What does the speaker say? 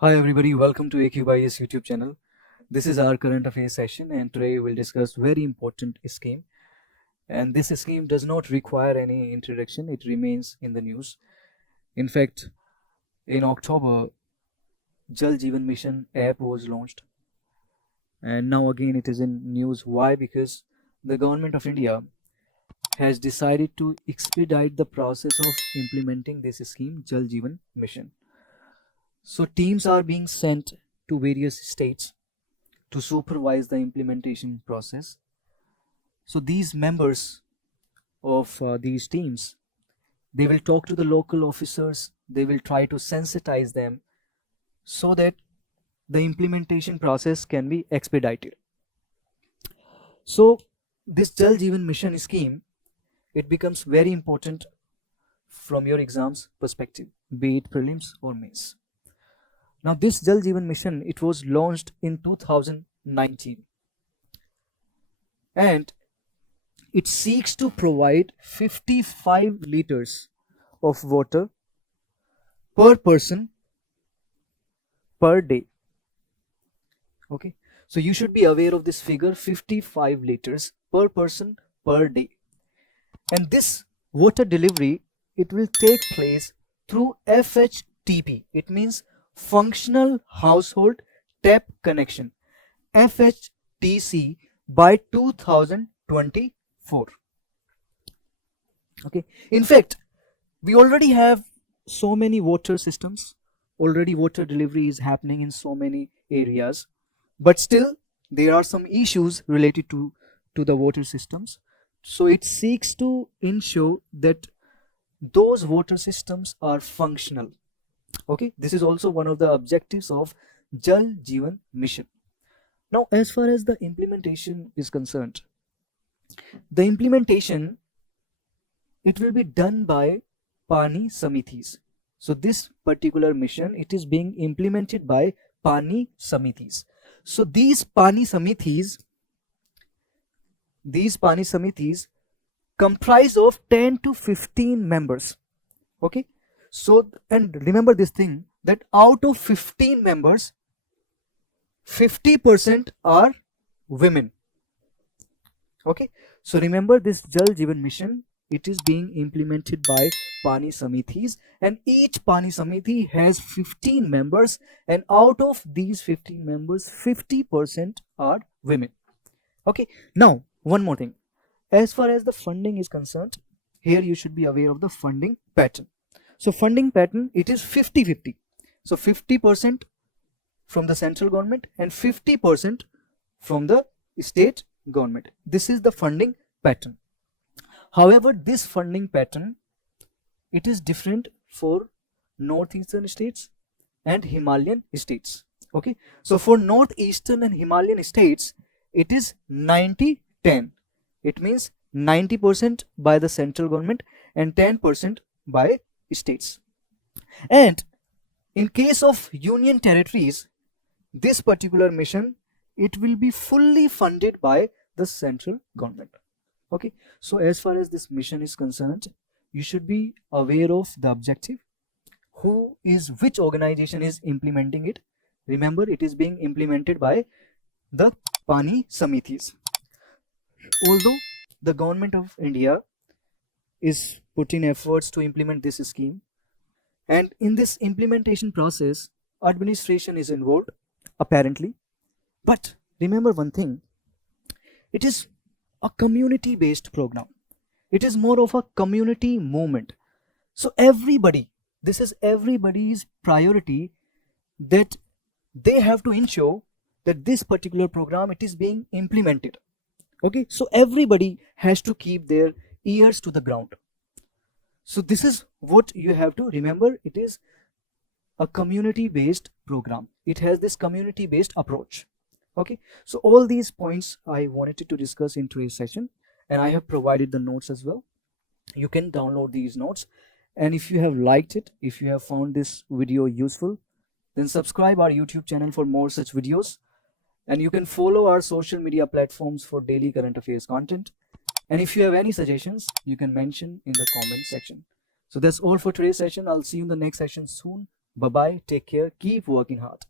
Hi everybody, welcome to AQ IAS YouTube channel. This is our current affairs session and today we'll discuss very important scheme. And this scheme does not require any introduction, it remains in the news. In fact, in October, JAL JEEVAN mission app was launched and now again it is in news. Why? Because the government of India has decided to expedite the process of implementing this scheme, JAL JEEVAN mission. So teams are being sent to various states to supervise the implementation process. So these members of these teams, they will talk to the local officers, they will try to sensitize them so that the implementation process can be expedited. So this Jal Jeevan mission scheme, it becomes very important from your exams perspective, be it prelims or mains. Now this Jal Jeevan mission, it was launched in 2019 and it seeks to provide 55 liters of water per person per day. Okay, so you should be aware of this figure, 55 liters per person per day. And this water delivery, it will take place through FHTP. It means functional household tap connection, FHTC, by 2024. Okay, in fact, we already have so many water systems. Already water delivery is happening in so many areas, but still there are some issues related to the water systems. So it seeks to ensure that those water systems are functional. Okay, this is also one of the objectives of Jal Jeevan mission. Now as far as the implementation is concerned, the implementation, it will be done by Pani Samithis. So this particular mission, it is being implemented by Pani Samithis. So these Pani Samithis comprise of 10 to 15 members. Okay, so and remember this thing, that out of 15 members, 50% are women. Okay, so remember this Jal Jeevan mission, it is being implemented by Pani Samithis and each Pani Samithi has 15 members and out of these 15 members, 50% are women. Okay, now one more thing. As far as the funding is concerned, here you should be aware of the funding pattern. So funding pattern, it is 50-50. So 50% from the central government and 50% from the state government. This is the funding pattern. However, this funding pattern, it is different for northeastern states and Himalayan states. Okay, so for northeastern and Himalayan states, it is 90-10. It means 90% by the central government and 10% by states. And in case of union territories, this particular mission, it will be fully funded by the central government. Okay, so as far as this mission is concerned, you should be aware of the objective, which organization is implementing it. Remember, it is being implemented by the Pani Samithis. Although the government of India is putting efforts to implement this scheme, and in this implementation process, administration is involved, apparently. But remember one thing, it is a community-based program. It is more of a community movement. So everybody, this is everybody's priority, that they have to ensure that this particular program, it is being implemented. Okay, so everybody has to keep their ears to the ground. So this is what you have to remember. It is a community-based program. It has this community-based approach. Okay, so all these points I wanted to discuss in today's session, and I have provided the notes as well. You can download these notes, and if you have liked it, if you have found this video useful, then subscribe our YouTube channel for more such videos, and you can follow our social media platforms for daily current affairs content. And if you have any suggestions, you can mention in the comment section. So that's all for today's session. I'll see you in the next session soon. Bye bye, take care, keep working hard.